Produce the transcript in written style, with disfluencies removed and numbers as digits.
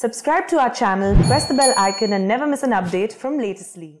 Subscribe to our channel, press the bell icon and never miss an update from Latestly.